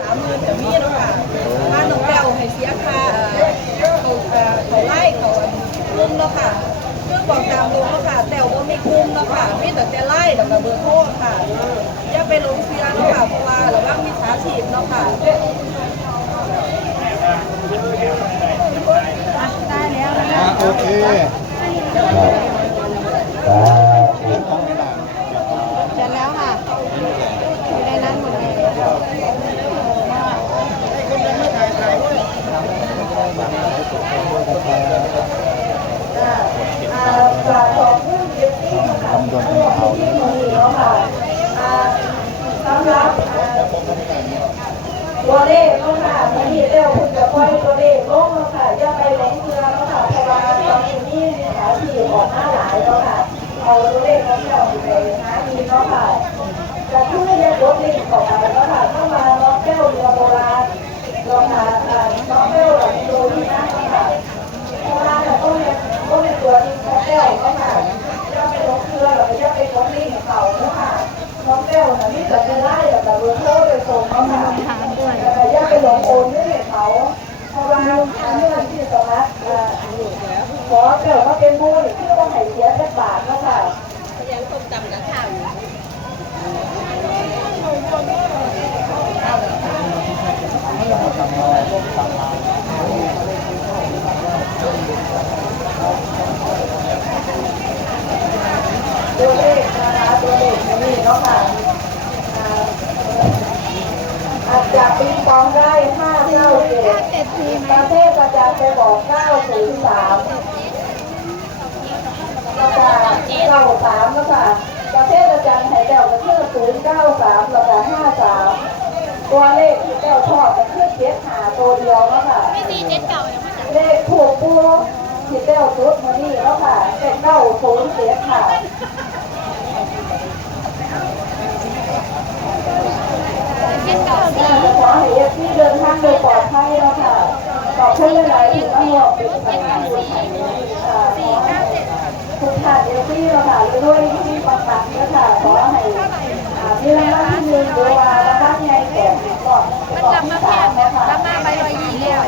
สามหมื่นจะมีแล้วค่ะบ้านหนองแก้วให้เสียค่าเอ่อเขาเอ่อเขาไล่เขาคุ้มแล้วค่ะคือบอกตามตรงแล้วค่ะแต่ว่าไม่คุ้มแล้วค่ะมีแต่แต่ไล่แล้วก็เบอร์โทรค่ะอย่าไปลงเสียแล้วค่ะเพราะว่าระวังมิจฉาชีพเนาะค่ะได้แล้วนะอ่าโอเคร็จแล้วค่ะ อยู่ในนั้นหมดเลย สำหรับตัวเลขเนาะค่ะวันนี้แล้วคุณจะปล่อยตัวเลขลงเนาะค่ะอย่าไปหลงเชื่อเนาะค่ะเพราะว่าตอนนี้มีหาที่ออกหน้าหลายเนาะค่ะเอาตัวเลขของเราไปหาดีเนาะค่ะจะช่วยยังลดเลขต่อไปเนาะค่ะเข้ามาน้องแก้วเรือโบราณลองหาอ่าน้องแก้วหลังโดนี่นะเนาะค่ะโบราณแต่ต้องเป็นต้องเป็นตัวจริงของแก้วเนาะค่ะอย่าไปหลงเชื่อหรืออย่าไปลดเลขเขาเนาะค่ะ น้องแก้วนะนี่จะจะไล่แบบเบอร์โทรโดยตรงเนาะค่ะ ถามด้วย แต่อย่าไปหลงโอนด้วยเขาเพราะว่าเรื่องที่สมัครอ่า ขอเกิดว่าเป็นมูลที่ต้องให้เสียสักบาทเนะค่ะยังต้มจำกับข้าวอยู่ตัวเลขนะคะตัวเลขนี่เนาะค่ะอาจจะปิงปองได้ห้าเก้าเจ็ดประเทศอาจารย์ไปบอก903แล้วก็93แล้วค่ะประเทศอาจารย์ให้แก้วก็ คือ093แล้วก็53ตัวเลขที่แก้วชอบก็คือเจ็ดหาตัวเดียวแล้วค่ะไม่มีเจ็ดเก่ายังไม่จัดเลขถูกปูที่แก้วจุดมานี่แล้วค่ะเป็นเก้าศูนย์เจ็ดค่ะเจ็ดเก่าดีน่าจะขอให้เอฟซีเดินทางโดยปลอดภัยแล้วค่ะขอบคุณหลายๆที่มาร่วมเป็นกำลังใจให้ค่ะขอให้ทุกท่านเอลซี่เราค่ะด้วยที่ปังปังแล้วค่ะขอให้อ่า มีรางวัลที่หนึ่งหรือว่ารางวัลใหญ่แก่ก่อนมันก่อนกลับมาเพียมบนะคะรับมาใบลอยยี่แล้ว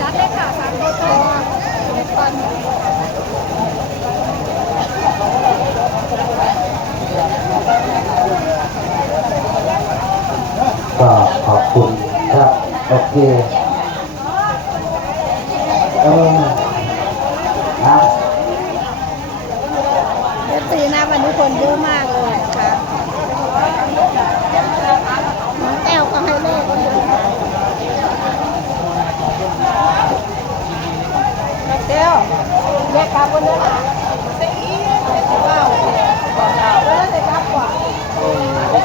จัดเลยค่ะสามตัวโตตอนก็ขอบคุณครับโอเคเออครับเอฟซีนะวันนี้คนเยอะมากเลยนะคะน้องแก้วก็ให้เลขเลยน้องแก้ว เลขกลับวันนี้ล่ะสี่เก้าเออเลขกลับกว่านะ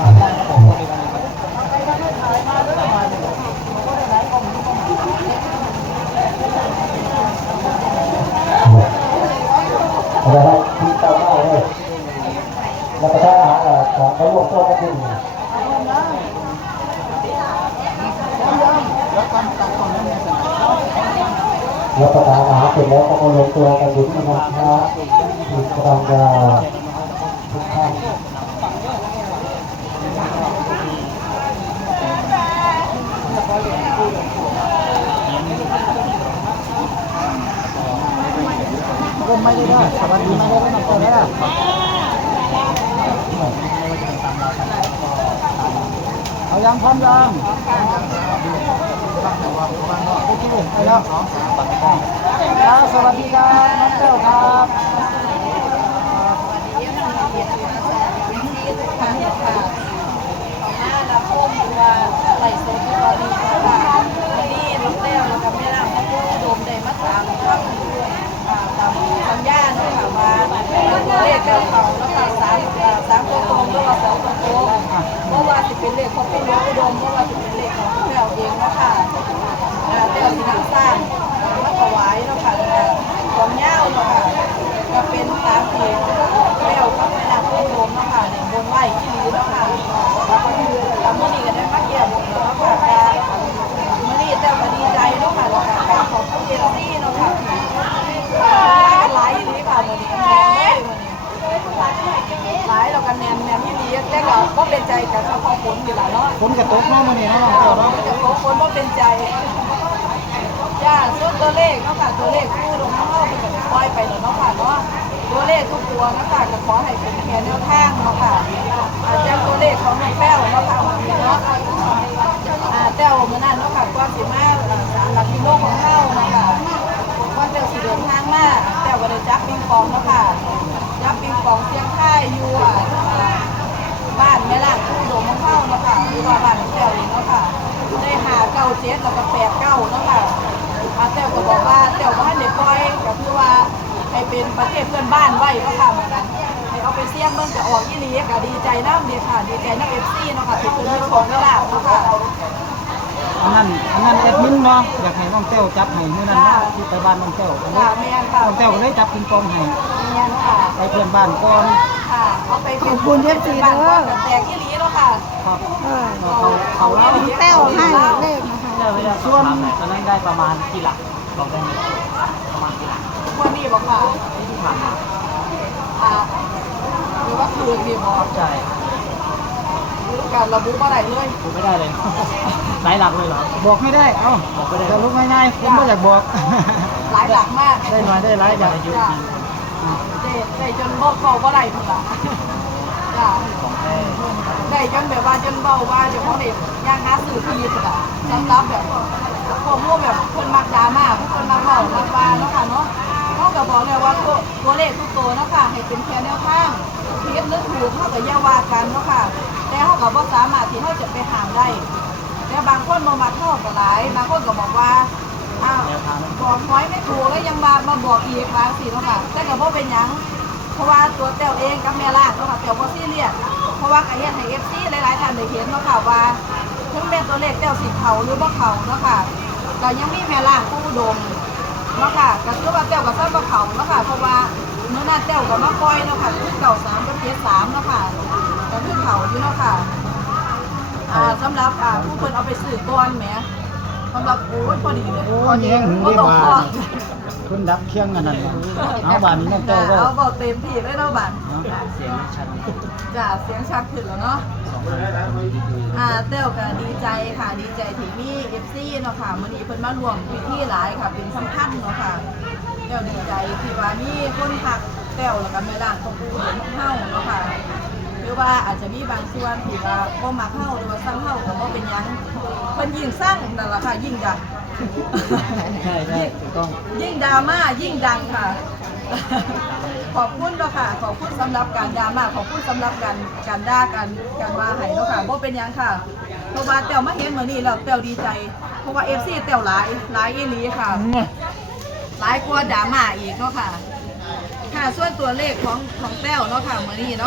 ครับ เสร็จแล้วก็มาลงตัวกันอยู่ที่นะครับที่กำลังจะทุกท่านก็ไม่ได้ได้สวัสดีไม่ได้ไม่ต้องเปิดแล้วเอายังพร้อมยังไปแล้วครับ สวัสดีครับน้องเต้วครับ ของหน้าละคมตัวไหลโซนตอนนี้ค่ะนี่น้องแก้วแล้วก็แม่นางพระพุทธโดมได้มาตามคำอ่าตามสัญญาเนาะค่ะว่าเลขเก้าเขาแล้วค่ะสามอ่าสามตัวตรงแล้วก็สองตัวตรงเพราะว่าสิเป็นเลขของพี่น้องอุดมเพราะว่าสิเป็นเลขของแก้วเองเนาะค่ะอ่าแต่ที่นำสร้างมาถวายเนาะค่ะความยาวเนาะค่ะก็เป็นตามที่แก้วกับแม่นางพระพุทธโดมเนาะค่ะในบนไหว้ที่เนาะค่ะแล้วก็คือทำมื่อนี้ก็ได้มาเกี่ยวกับเนาะค่ะการมื่อนี้แต่ก็ดีใจเนาะค่ะแล้วก็ขอบคุณเอฟซีเนาะค่ะ กับว่าเป็นใจกับเฉพาะฝนอยู่ละเนาะฝนกระตกเนาะมื้อนี้เนาะน้องแต้วเนาะแต่ของคนว่าเป็นใจจ้าส่วนตัวเลขเนาะค่ะตัวเลขผู้ลงเข้าเป็นแบบปล่อยไปแล้วเนาะค่ะเนาะตัวเลขทุกตัวเนาะค่ะจะขอให้เป็นแค่แนวทางเนาะค่ะอาจจะตัวเลขของน้องแป้วเนาะค่ะวันนี้เนาะอ่าแต้วเมื่อนั้นเนาะค่ะกว่าสิมาอ่าสารหลักกิโลของเข้าเนาะค่ะว่าแต้วสิเดินทางมาแต้วก็ได้จับปิงปองเนาะค่ะจับปิงปองเสียงค่ายอยู่อะ บ้านแม่ล่างผู้โดมของเข้าเนาะค่ะคือว่าบ้านของแต้วเองเนาะค่ะ ได้หา เก้าเจ็ดแล้วก็แปดเก้าเนาะค่ะอาแต้วก็บอกว่าแต้วก็ให้เด็กปล่อยก็คือว่าให้เป็นประเทศเพื่อนบ้านไว้เนาะค่ะเหมือนนั้นให้เอาไปเสี่ยงเบิ่งก็ออกยี่ลีก็ดีใจน้ำเดียค่ะ ดีใจน้ำเอฟซีเนาะค่ะที่เพิ่นมีของแม่ล่างเนาะค่ะอันนั้นอันนั้นแอดมินเนาะอยากให้น้องแต้วจับให้มื้อนั้นนะที่ไปบ้านน้องแต้วค่ะแม่นค่ะน้องแต้วก็เลยจับปิงปองให้แม่นค่ะไปเพื่อนบ้านก่อนค่ะเอาไปเป็นขอบคุณเอฟซีบ้านเด้ก่ออนแตกยี่ลีเนาะค่ะครับเออเขาเขาเล่าแต้วให้เลข นะคะส่วนตอนนั้นได้ประมาณกี่หลักบอกได้ไหมประมาณกี่หลักวันนี้บอกค่ะที่ผ่านมาอ่าหรือว่าคืนดีบอกใช่การระบุว่าอะไรเลยผมไม่ได้เลยหลายหลักเลยเหรอ บอกไม่ได้ เอ้าบอกไม่ได้จะลุกง่ายๆผมไม่อยากบอก หลายหลักมาก ได้น้อยได้หลายอย่างเยอะจริงได้ได้จนบอกเขาว่าอะไรพุ่นละ จ้ะแท้ได้จนแบบว่าจนเบาว่าเดี๋ยวเขาเด็กย่างหาสื่อพีพุ่นละสำหรับแบบพวกพวกแบบคนมักดราม่าคนมักเบามักวาเนาะค่ะเนาะเขาก็บอกเลยว่าตัวตัวเลขทุกตัวเนาะค่ะให้เป็นแค่แนวทางเพียบนึกถูกเขากับย่ว่ากันเนาะค่ะแต่เขากับว่าสามารถที่เขาจะไปหามได้แต่บางคนมามาเท่ากับหลายบางคนก็บอกว่าอ้าวบอกน้อยไม่ถูกแล้วยังมามาบอกอีกบางสิเนาะค่ะแต่ก็บ่เป็นยัง เพราะว่าตัวเต้วเองกับแม่ล่างเนาะค่ะเต้วบ่ซีเรียสเพราะว่าก็เฮ็ดให้ FC หลายๆท่านได้เห็นเนาะค่ะว่าถึงแม้ตัวเลขเต้วสิเขาหรือบ่เขาเนาะค่ะก็ยังมีแม่ล่างผู้อุดมเนาะค่ะก็คือว่าเต้วก็ซ้ำบ่เขาเนาะค่ะเพราะว่าเมื่อนั้นเต้วก็มาปล่อยเนาะค่ะคือเก่า3กับ73เนาะค่ะก็คือเขาอยู่เนาะค่ะอ่าสำหรับอ่าผู้คนเอาไปสื่อก่อนแหมสำหรับโอ้ยพอดีเลยโอ้ยแย่งหูบ่ได้ต้องบาพอด คุณดับเคียงอันนั้นน่ะเอาบานนี้น้องแต้วก็เอาบอกเต็มที่เลยเนาะบัดเสียงชัดจ้าเสียงชัดขึ้นแล้วเนาะอ่าเต้วก็ดีใจค่ะดีใจที่มี FC เนาะค่ะมื้อนี้เพิ่นมาร่วมพิธีหลายค่ะเป็นสำคัญเนาะค่ะเต้วดีใจที่ว่ามีคนทักเต้วแล้วก็แม่ล่างของปู่ของเฮาเนาะค่ะหรือว่าอาจจะมีบางส่วนที่ว่าบ่มักเฮาหรือว่าซ้ำเฮาก็บ่เป็นหยังเพิ่นยิ่งสร้างนั่นล่ะค่ะยิ่งดัง ใช่ใช่ถูกต้อง ยิ่งดราม่ายิ่งดังค่ะ ขอบคุณเนาะค่ะ ขอบคุณสำหรับการดราม่าขอบคุณสำหรับการการด่ากันการว่าให้เนาะค่ะบ่เป็นหยังค่ะเพราะว่าแต้วมาเห็นมื้อนี้แล้วแต้วดีใจ เพราะว่า FC แต้วหลายหลายอีหลีค่ะ หลายกว่าดราม่าอีกเนาะค่ะ ค่ะส่วนตัวเลขของของแต้วเนาะค่ะมื้อนี้เนาะ